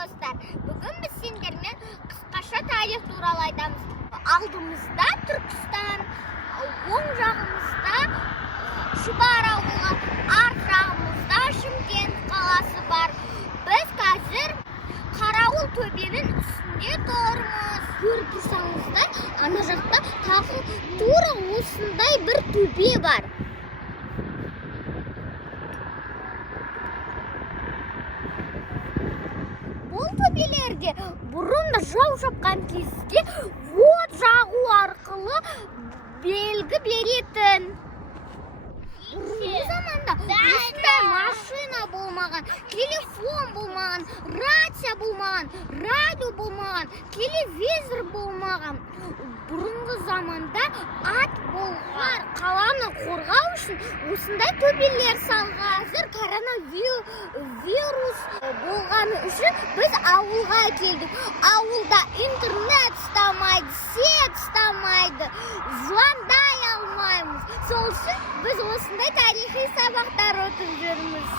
достар. Бүгін біз сендермен қысқаша тарих туралы айтамыз. Алдымызда Түркістан, оң жағымызда Шұбар ауылы, арт жағымызда Шымкент қаласы бар. Біз қазір Қарауыл төбенің үстінде тұрмыз. Көріп тұрсаңыздар, ана жақта тағы тура осындай бір төбе бар. Бұл төбелерде бұрын жау шапқан кезде от жағу арқылы белгі беретін. Бұрынғы заманда осындай машина болмаған, телефон болмаған, рация болмаған, радио болмаған, телевизор болмаған. Бұрынғы заманда ат болған. Қаланы қорғау үшін осындай төбелер салған. Қазір коронавирус болғаны үшін біз ауылға келдік. Ауылда интернет ұстамайды, сет ұстамайды, звондай алмаймыз. Сол үшін біз осындай тарихи сабақтар өтіп жүрміз.